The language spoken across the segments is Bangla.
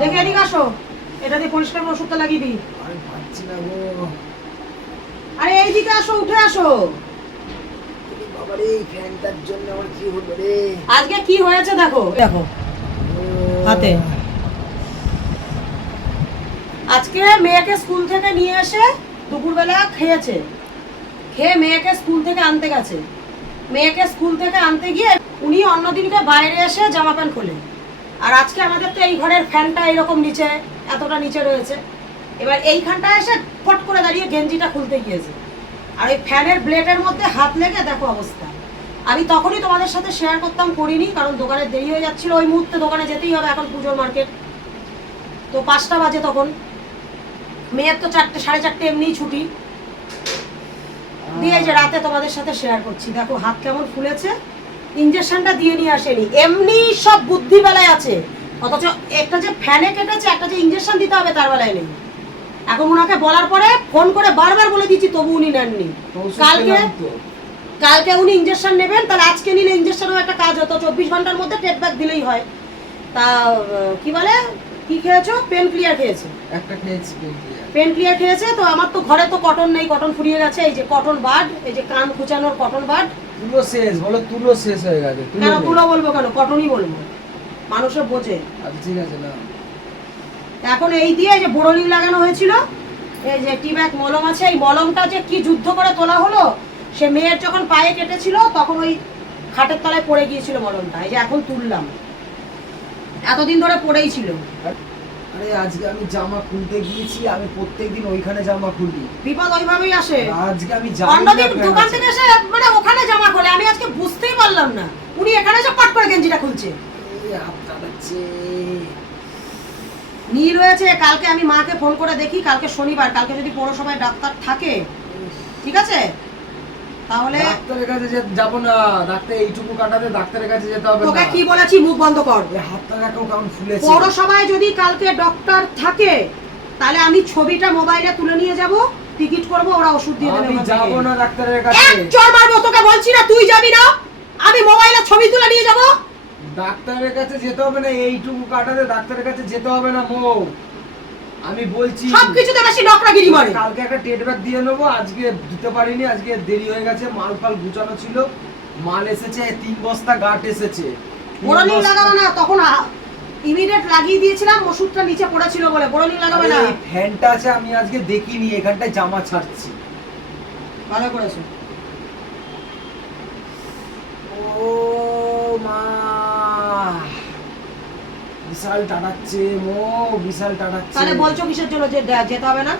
দেখে এদিকে আসো। এটা দিয়ে পরিষ্কার ওষুধটা লাগিয়ে দিই। পাচ্ছি না গো। আরে এইদিকে আসো উঠে আসো। বাবারে ফ্যানটার জন্য আমার কি হলো রে? আজকে কি হয়েছে দেখো দেখো হাতে। আজকে মেয়েকে স্কুল থেকে নিয়ে এসে দুপুরবেলা খেয়েছে। খেয়ে মেয়েকে স্কুল থেকে আনতে গেছে। মেয়েকে স্কুল থেকে আনতে গিয়ে উনি অন্যদিনকে বাইরে এসে জামা প্যান্ট খোলে। আর আজকে আমাদের তো এই ঘরের ফ্যানটা এরকম নিচে, এতটা নিচে রয়েছে। এবার এইখানটা এসে ফট করে দাঁড়িয়ে গেঞ্জিটা খুলতে গিয়েছে। আর ওই ফ্যানের ব্লেডের মধ্যে হাত লেগে দেখো অবস্থা। আমি তখনই তোমাদের সাথে শেয়ার করতাম, করিনি, কারণ দোকানে দেরি হয়ে যাচ্ছিল। ওই মুহূর্তে দোকানে যেতেই হবে এখন পুজোর মার্কেট তো পাঁচটা বাজে তখন। মেয়ের তো চারটে, সাড়ে চারটে এমনিই ছুটি। দিয়ে যে রাতে তোমাদের সাথে শেয়ার করছি। দেখো হাত কেমন ফুলেছে। ইঞ্জেকশনটা দিয়ে নিয়ে আসেনি। এমনি সব বুদ্ধি বেলায় আছে। অথচ একটা যে ফ্যানে কেটেছে একটা যে ইঞ্জেকশন দিতে হবে তার বেলায় নেই। এখন ওনাকে বলার পরে ফোন করে বারবার বলে দিচ্ছি তবু উনি নেননি। কালকে কালকে উনি ইঞ্জেকশন নেবেন তাহলে আজকে নিলে ইঞ্জেকশনও একটা কাজ হতো। চব্বিশ ঘণ্টার মধ্যে টেট ব্যাক দিলেই হয়। তা কি বলে? কি খেয়েছো? পেন ক্লিয়ার খেয়েছে। একটা খেয়েছি পেন ক্লিয়ার খেয়েছে তো আমার তো ঘরে তো কটন নেই কটন ফুরিয়ে গেছে। এই যে কটন বাড এই যে কান খুচানোর কটন বাড তুলো শেষ বলো তুলো শেষ হয়ে গেছে কেন তুলো বলব কেন? কটনই বলব। বোঝে। আচ্ছা ঠিক আছে না এখন এই দিয়ে যে বোরোলিন লাগানো হয়েছিল এই যে টিব্যাক মলম আছে এই মলমটা যে কি যুদ্ধ করে তোলা হলো সে মেয়ের যখন পায়ে কেটেছিল তখন ওই খাটের তলায় পড়ে গিয়েছিল মলমটা। এই যে এখন তুললাম। এতদিন ধরে পড়েই ছিল। আরে আজকে আমি জামা খুলতে গিয়েছি আমি প্রত্যেকদিন ওইখানে জামা খুলি। বিপদ ওইভাবেই আসে। আজকে আমি দোকান থেকে এসে মানে ওখানে জামা খোলে আমি আজকে বুঝতেই পারলাম না উনি এখানে এসে পাট কালকে আমি মাকে ফোন করে দেখি কালকে শনিবার কালকে যদি পৌরসভায় ডাক্তার থাকে ঠিক আছে? তাহলে ডাক্তারের কাছে যাব না ডাক্তার এইটুকু কাটাতে ডাক্তারের কাছে যেতে হবে তোকে কি বলেছি মুখ বন্ধ কর। হাতটা দেখো কেমন ফুলেছে। পৌরসভায় যদি কালকে ডক্টর থাকে তাহলে আমি ছবিটা মোবাইলে তুলে নিয়ে যাব টিকিট করব ওরা ওষুধ দিয়ে দেবে আমি যাব না ডাক্তারের কাছে। চড় মারবো তোকে বলছি না তুই যাবি না আমি মোবাইলে ছবি তুলে নিয়ে যাব। ডাক্তারের কাছে যেতে হবে না এইটুকু কাটাতে ডাক্তারের কাছে যেতে হবে না মো। আমি বলছি সবকিছুতে বেশি নকরাগিরি মারে কালকে একটা টেট ব্যাগ দিয়ে নেব আজকে দিতে পারিনি আজকে দেরি হয়ে গেছে মাল ফাল গুছানো ছিল। মাল এসেছে তিন বস্তা গাট এসেছে। বোরোলিন বস্তা- লাগাবো না তখন ইমিডিয়েট লাগিয়ে দিয়েছিলাম ওষুধটা নিচে পড়েছিল বলে বোরোলিন লাগাবে না। এই ফ্যানটা আছে আমি আজকে দেখিনি এখানটায় জামা ছাড়ছি। ভালো করেছ। ও মা। বিশাল টাটাচ্ছে মো বিশাল টাটাচ্ছে তাহলে বলছো কিসের জন্য যে যেতে হবে না?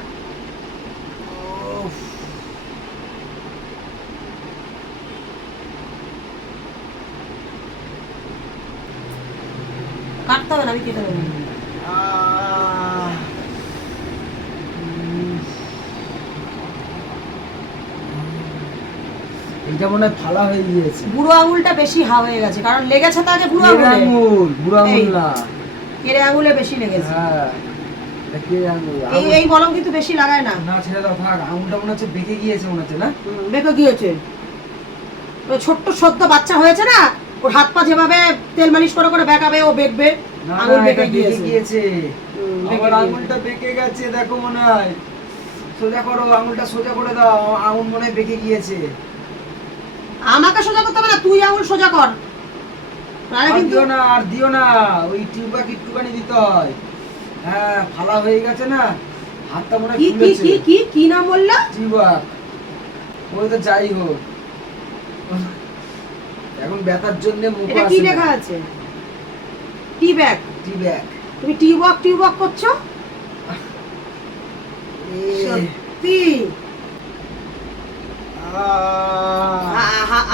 কাটতে হবে না আমি কেটে দেবো। আহ, মনে হয় ফালা হয়ে গিয়েছে। বুড়ো আঙুলটা বেশি হা হয়ে গেছে কারণ লেগেছে তো আগে বুড়ো আঙুল। বুড়ো আঙুল না। কেড়ে আঙুলে বেশি লেগেছে। হ্যাঁ এটা কেড়ে আঙুল। এই এই মলম কিন্তু বেশি লাগায় না। না ছেড়ে দাও থাক আঙুলটা মনে হচ্ছে বেঁকে গিয়েছে মনে হচ্ছে না? বেঁকে গিয়েছে। ওই ছোট্ট সদ্য বাচ্চা হয়েছে না ওর হাত পা যেভাবে তেল মালিশ করে করে বেঁকাবে ও বেঁকবে আঙুল বেঁকে গিয়েছে। আমার আঙুলটা বেঁকে গেছে দেখো মনে হয়। সোজা করো আঙুলটা সোজা করে দাও আঙুল মনে হয় বেঁকে গিয়েছে। আমাকে সোজা করতে হবে না তুই আঙুল সোজা কর। নাহলে কিন্তু দিও না আর দিও না ওই টিউবা একটুখানি দিতে হয়। হ্যাঁ ফালা হয়ে গেছে না হাতটা মনে কি কি কি কি কি বললা? টিউবা তো যাই হোক। এখন ব্যথার জন্য মুখ এটা কি লেখা আছে? টি ব্যাগ টিব্যাগ তুমি টি ওয়াক টি ওয়াক করছ সত্যি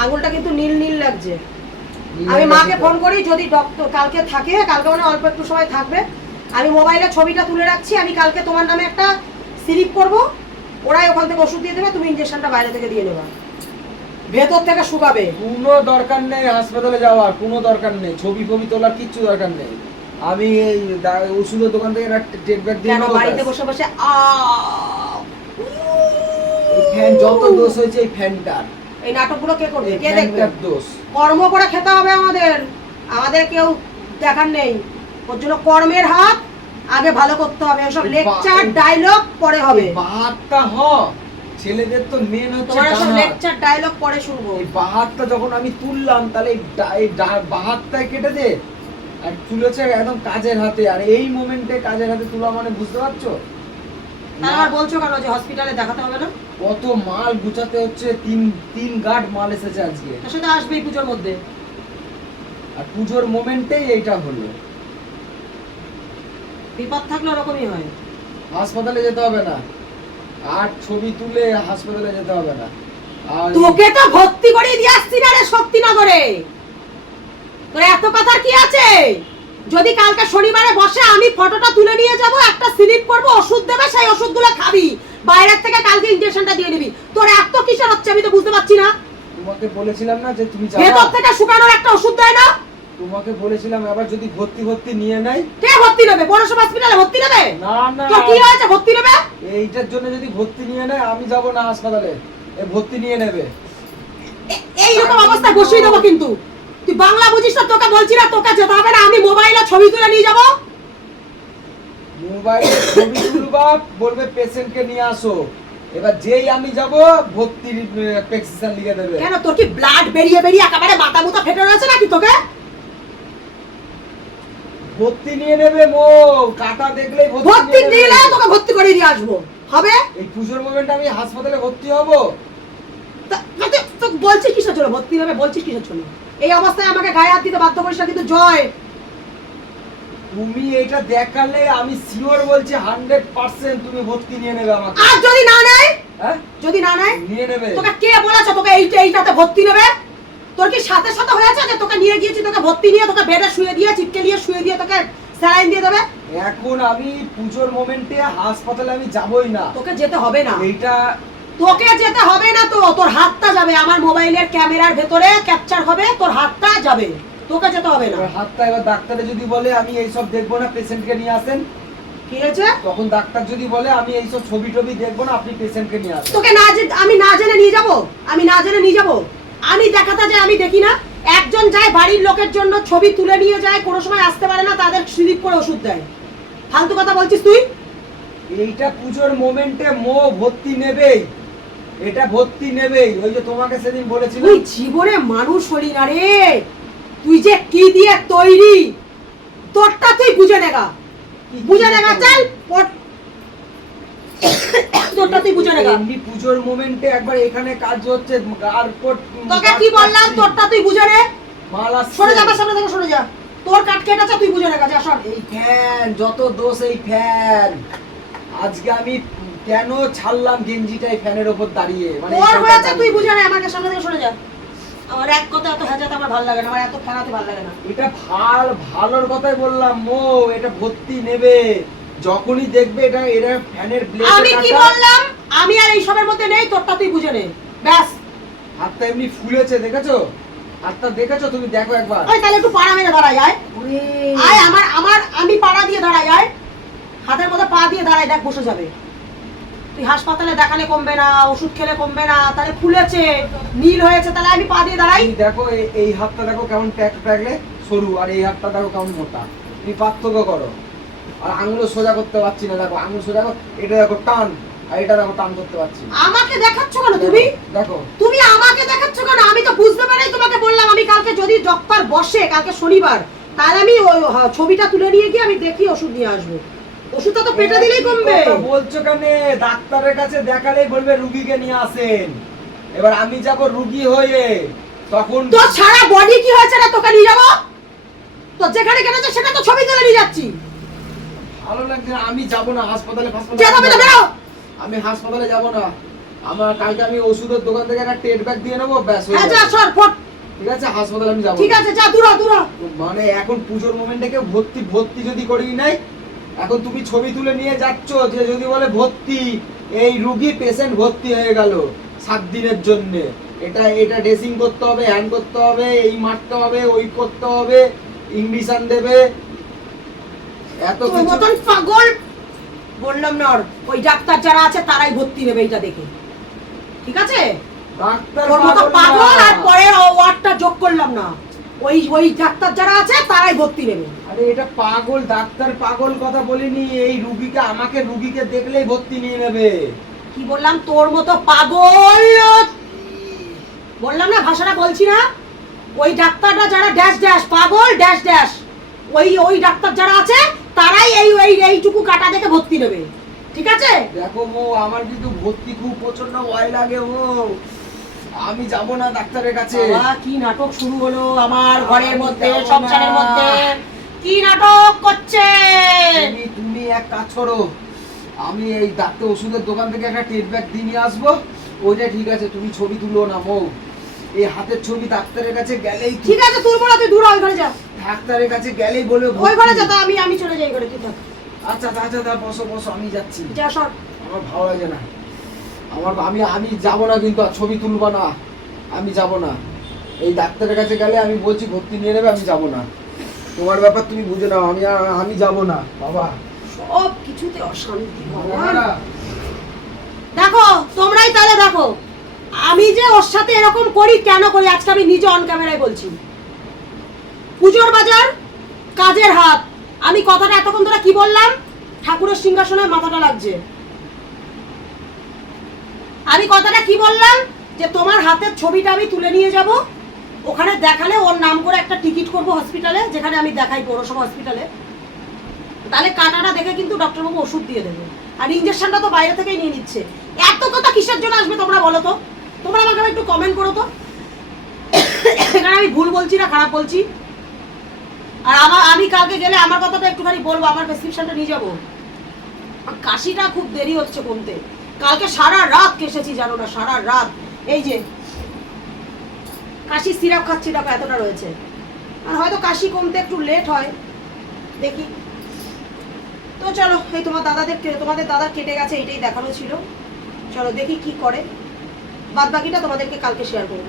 আঙুলটা কিন্তু নীল নীল লাগছে। আমি মাকে ফোন করি যদি ডক্টর কালকে থাকে কালকে মানে অল্প একটু সময় থাকবে। আমি মোবাইলে ছবিটা তুলে রাখছি আমি কালকে তোমার নামে একটা স্লিপ করব ওরাই ওখান থেকে ওষুধ দিয়ে দেবে তুমি ইঞ্জেকশনটা বাইরে থেকে দিয়ে নেবা। ভেতর থেকে শুকাবে। কোনো দরকার নেই হাসপাতালে যাওয়ার কোনো দরকার নেই। ছবি ফবি তোলার কিচ্ছু দরকার নেই। আমি এই ওষুধের দোকান থেকে একটা টেট ব্যাগ দিয়ে নেব বাড়িতে বসে বসে আ ফ্যান যত দোষ হয়েছে এই ফ্যানটার। এই নাটকগুলো কে করবে? কে দেখবে? দোষ। কর্ম করে খেতে হবে আমাদের। আমাদের কেউ দেখার নেই। ওর জন্য কর্মের হাত আগে ভালো করতে হবে। এসব লেকচার ডায়লগ পরে হবে। বাহাতটা হ। ছেলেদের তো মেন হচ্ছে তোমার সব লেকচার ডায়লগ পরে শুনব। এই বাহাতটা যখন আমি তুললাম তাহলে এই বাহাতটাই কেটে দে। আর তুলেছে একদম কাজের হাতে। আর এই মোমেন্টে কাজের হাতে তোলা মানে বুঝতে পারছ? তাহলে বলছো কেন যে হসপিটালে দেখাতে হবে না? কত মাল গুছাতে হচ্ছে তিন তিন গার্ড মাল এসেছে আজকে। সাথে আসবেই পুজোর মধ্যে। আর পুজোর মোমেন্টেই এইটা হলো। বিপদ থাকলে ওরকমই হয়। হাসপাতালে যেতে হবে না। আর ছবি তুলে হাসপাতালে যেতে হবে না। আর তোকে তো ভর্তি করে দিয়ে আসছি না রে শক্তিনগরে। তোর এত কথার কি আছে? যদি কালকে শনিবারে বসে আমি ফটোটা তুলে নিয়ে যাব একটা স্লিপ করব ওষুধ দেবে সেই ওষুধগুলো খাবি। বাইরের থেকে কালকে ইনজেকশনটা দিয়ে নিবি। তোর এত কিসের হচ্ছে আমি তো বুঝতে পারছি না। তোমাকে বলেছিলাম না যে তুমি ভেতর যাবা থেকে শুকানোর একটা ওষুধ দেয় না? তোমাকে বলেছিলাম আবার যদি ভর্তি ভর্তি নিয়ে নেয়। কে ভর্তি নেবে? পৌরসভা হসপিটালে ভর্তি নেবে? না না। তোর কি হয়েছে? ভর্তি নেবে? এইটার জন্য যদি ভর্তি নিয়ে নেয় আমি যাব না হাসপাতালে। এ ভর্তি নিয়ে নেবে। এই রকম অবস্থা বসিয়ে দেবো কিন্তু। তুই বাংলা বুঝিস না তোকে বলছি না তোকে যেতে হবে না আমি মোবাইলে ছবি তুলে নিয়ে যাব। মোবাইলে ছবি তুলবা বলবে পেশেন্টকে নিয়ে আসো। এবার যেই আমি যাব ভর্তির প্রেসক্রিপশন লিখে দেবে। কেন তোর কি ব্লাড বেরিয়ে বেরিয়ে একেবারে মাথা মুথা ফেটে রয়েছে নাকি তোকে? ভর্তি নিয়ে নেবে মো কাটা দেখলেই ভর্তি নিয়ে নিলে তোকে ভর্তি করে নিয়ে আসব। হবে? এই পুজোর মোমেন্ট আমি হাসপাতালে ভর্তি হব? বলছিস কিসের জন্য? ভর্তি হবে বলছিস কিসের জন্য? এই অবস্থায় আমাকে গায়ে হাত দিতে বাধ্য করিস না কিন্তু জয়। তুমি এটা দেখালে আমি সিওর বলছি হান্ড্রেড পার্সেন্ট তুমি ভর্তি নিয়ে নেবে আমাকে। আর যদি না নেয়? হ্যাঁ? যদি না নেয়? নিয়ে নেবে। তোকে কে বলেছে তোকে এইটা এইটাতে ভর্তি নেবে? তোর কি সাথে সাথে হয়েছে যে তোকে নিয়ে গিয়েছি তোকে ভর্তি নিয়ে তোকে বেডে শুয়ে দিয়ে চিপকে দিয়ে শুয়ে দিয়ে তোকে স্যালাইন দিয়ে দেবে? এখন আমি পুজোর মোমেন্টে হাসপাতালে আমি যাবই না। তোকে যেতে হবে না। এইটা তোকে যেতে হবে না তো তোর হাতটা যাবে আমার মোবাইলের ক্যামেরার ভেতরে ক্যাপচার হবে তোর হাতটা যাবে তোকে যেতে হবে না। হাতটা এবার ডাক্তারে যদি বলে আমি এইসব দেখব না পেশেন্টকে নিয়ে আসেন। কি হয়েছে? তখন ডাক্তার যদি বলে আমি এইসব ছবি টবি দেখব না আপনি পেশেন্টকে নিয়ে আসেন। তোকে না আমি না জেনে নিয়ে যাব আমি না জেনে নিয়ে যাব। আমি দেখাতে যায় আমি দেখি না। একজন যায় বাড়ির লোকের জন্য ছবি তুলে নিয়ে যায় কোনো সময় আসতে পারে না তাদের স্লিপ করে ওষুধ দেয়। ফালতু কথা বলছিস তুই? এইটা পুজোর মোমেন্টে মো ভর্তি নেবেই। এটা ভর্তি নেবেই ওই যে তোমাকে সেদিন বলেছিলাম। তুই জীবনে মানুষ হলি না রে। তুই যে কি দিয়ে তৈরি? তোরটা তুই বুঝে নেগা বুঝে নেগা চল তোরটা তুই বুঝে নেগা এমনি পুজোর মোমেন্টে একবার এখানে কাজ হচ্ছে আর তোকে কি বললাম? তোরটা তুই বুঝে নে। মাল সরে যা সামনে থেকে সরে যা। তোর কাট কেটেছে তুই বুঝে নেগা যা সর। এই ফ্যান যত দোষ এই ফ্যান। আজকে আমি কেন ছাড়লাম গেঞ্জিটা এই ফ্যানের ওপর দাঁড়িয়ে? মানে এইখানটা হয়েছে তুই দাঁড়িয়ে। বুঝে আমাকে সামনে থেকে সরে যা। আমার এক কথা এত হেজাতে আমার ভালো লাগে না আমার এত ফেরাতে ভালো লাগে না। এটা ভালো ভালোর কথাই বললাম মো এটা ভর্তি নেবে। যখনই দেখবে এটা এটা ফ্যানের ব্লেড আমি কি বললাম? আমি আর এইসবের মধ্যে নেই তোরটা তুই বুঝে নে। ব্যাস। হাতটা এমনি ফুলেছে দেখেছ? হাতটা দেখেছ? তুমি দেখো একবার। ওই তাহলে একটু পাড়া মেরে দাঁড়াই আয়। আয় আমার আমার আমি পাড়া দিয়ে দাঁড়াই আয়। হাতের মধ্যে পা দিয়ে দাঁড়াই দেখ বসে যাবে। তুই হাসপাতালে দেখালে কমবে না ওষুধ খেলে কমবে না তাহলে ফুলেছে নীল হয়েছে তাহলে আমি পা দিয়ে দাঁড়াই। দেখো এই- হাতটা দেখো কেমন প্যাক প্যাকলে সরু আর এই হাতটা দেখো কেমন মোটা। তুমি পার্থক্য করো। আর আঙুলো সোজা করতে পারছি না দেখো আঙুল সোজা কর এটা দেখো টান আর এটা দেখো টান করতে পারছি আমাকে দেখাচ্ছ কেন তুমি? দেখো। তুমি আমাকে দেখাচ্ছ কেন? আমি তো বুঝতে পারি তোমাকে বললাম আমি কালকে যদি ডক্টর বসে কালকে শনিবার তাহলে আমি ছবিটা তুলে নিয়ে গিয়ে আমি দেখি ওষুধ নিয়ে আসব। ওষুধটা তো পেটে দিলেই কমবে। বলছো কেন? ডাক্তারের কাছে দেখালেই বলবে রুগীকে নিয়ে আসেন। এবার আমি যাব রুগী হয়ে তখন তোর সারা বডি কি হয়েছে না তোকে নিয়ে যাব? তো যেখানে কেনেছে সেটা তো ছবি তুলে নিয়ে যাচ্ছি। ভালো লাগছে আমি যাব না হাসপাতালে হাসপাতালে যাবে না বেরো। আমি হাসপাতালে যাব না। আমার কালকে আমি ওষুধের দোকান থেকে একটা টেট ব্যাগ দিয়ে নেব ব্যাস হয়ে হ্যাঁ যাবে। সর ফট ঠিক আছে হাসপাতালে আমি যাব ঠিক আছে যা দূরা দূরা মানে এখন পুজোর মোমেন্টে কেউ ভর্তি ভর্তি যদি করি নাই এখন তুমি ছবি তুলে নিয়ে যাচ্ছ যে যদি বলে ভর্তি এই রুগী পেশেন্ট ভর্তি হয়ে গেল সাত দিনের জন্য। এটা এটা ড্রেসিং করতে হবে হ্যান্ড করতে হবে এই মারতে হবে ওই করতে হবে ইংলিশান দেবে। এত মতন পাগল! বললাম না ওই ডাক্তার যারা আছে তারাই ভর্তি নেবে এটা দেখে। ঠিক আছে? ডাক্তার পাগল পাগল আর পরের ওয়ার্ডটা যোগ করলাম না। ওই ওই ডাক্তার যারা আছে তারাই ভর্তি নেবে। আরে এটা পাগল ডাক্তার পাগল কথা বলিনি। এই রুগীকে আমাকে রুগীকে দেখলেই ভর্তি নিয়ে নেবে। কি বললাম? তোর মতো পাগল বললাম না ভাষাটা বলছি না। ওই ডাক্তাররা যারা ড্যাশ ড্যাশ পাগল ড্যাশ ড্যাশ ওই ওই ডাক্তার যারা আছে তারাই এই এই এইটুকু কাটা দেখে ভর্তি নেবে। ঠিক আছে? দেখো মো আমার কিন্তু ভর্তি খুব প্রচণ্ড ভয় লাগে ও আমি যাব না ডাক্তারের কাছে। কি নাটক শুরু হলো আমার ঘরের মধ্যে সংসারের মধ্যে। কি নাটক করছে? তুমি তুমি এক কাজ করো। আমি এই ডাক্তার ওষুধের দোকান থেকে একটা টেট ব্যাগ দিয়ে নিয়ে আসব। ওইটা ঠিক আছে তুমি ছবি তুলো না মৌ এই হাতের ছবি ডাক্তারের কাছে গেলেই ঠিক আছে তুলবো না তুই দূর ওই ঘরে যা। ডাক্তারের কাছে গেলেই বলে ওই ঘরে যা তা আমি আমি চলে যাই ঘরে তুই থাক। আচ্ছা আচ্ছা আচ্ছা বসো বসো আমি যাচ্ছি। যা সর। আমার ভালো লাগে না। আমার আমি আমি যাব না কিন্তু আর ছবি তুলবো না। আমি যাব না। এই ডাক্তারের কাছে গেলে আমি বলছি ভর্তি নিয়ে নেবে আমি যাব না। তোমার ব্যাপার তুমি বুঝে নাও আমি আমি যাব না। বাবা। সব কিছুতে অশান্তি দেখো তোমরাই তাহলে দেখো আমি যে ওর সাথে এরকম করি কেন করি? আজকে আমি নিজে অন ক্যামেরায় বলছি। পুজোর বাজার কাজের হাত। আমি কথাটা এতক্ষণ ধরে কি বললাম? ঠাকুরের সিংহাসনে মাথাটা লাগছে। আমি কথাটা কি বললাম? যে তোমার হাতের ছবিটা আমি তুলে নিয়ে যাব। ওখানে দেখালে ওর নাম করে একটা টিকিট করব হসপিটালে যেখানে আমি দেখাই পৌরসভা হসপিটালে তাহলে কাটাটা দেখে কিন্তু ডক্টরবাবু ওষুধ দিয়ে দেবে। আর ইঞ্জেকশনটা তো বাইরে থেকেই নিয়ে নিচ্ছে। এত কথা কিসের জন্য আসবে তোমরা বলো তো? তোমরা আমাকে একটু কমেন্ট করো তো? এখানে আমি ভুল বলছি না, খারাপ বলছি? আর আমার, আমি কালকে গেলে আমার কথাটা একটুখানি বলব, আমার প্রেসক্রিপশনটা নিয়ে যাব। কাশিটা খুব দেরি হচ্ছে কমতে কালকে সারা রাত কেসেছি, জানো না, সারা রাত। এই যে, কাশি সিরাপ খাচ্ছি, দেখো এতটা রয়েছে। আর হয়তো কাশি কমতে একটু লেট হয়। দেখি। তো চলো, এই তোমার দাদাদের তোমাদের দাদা কেটে গেছে, এটাই দেখানো ছিল। চলো দেখি কি করে। বাদ বাকিটা তোমাদেরকে কালকে শেয়ার করব।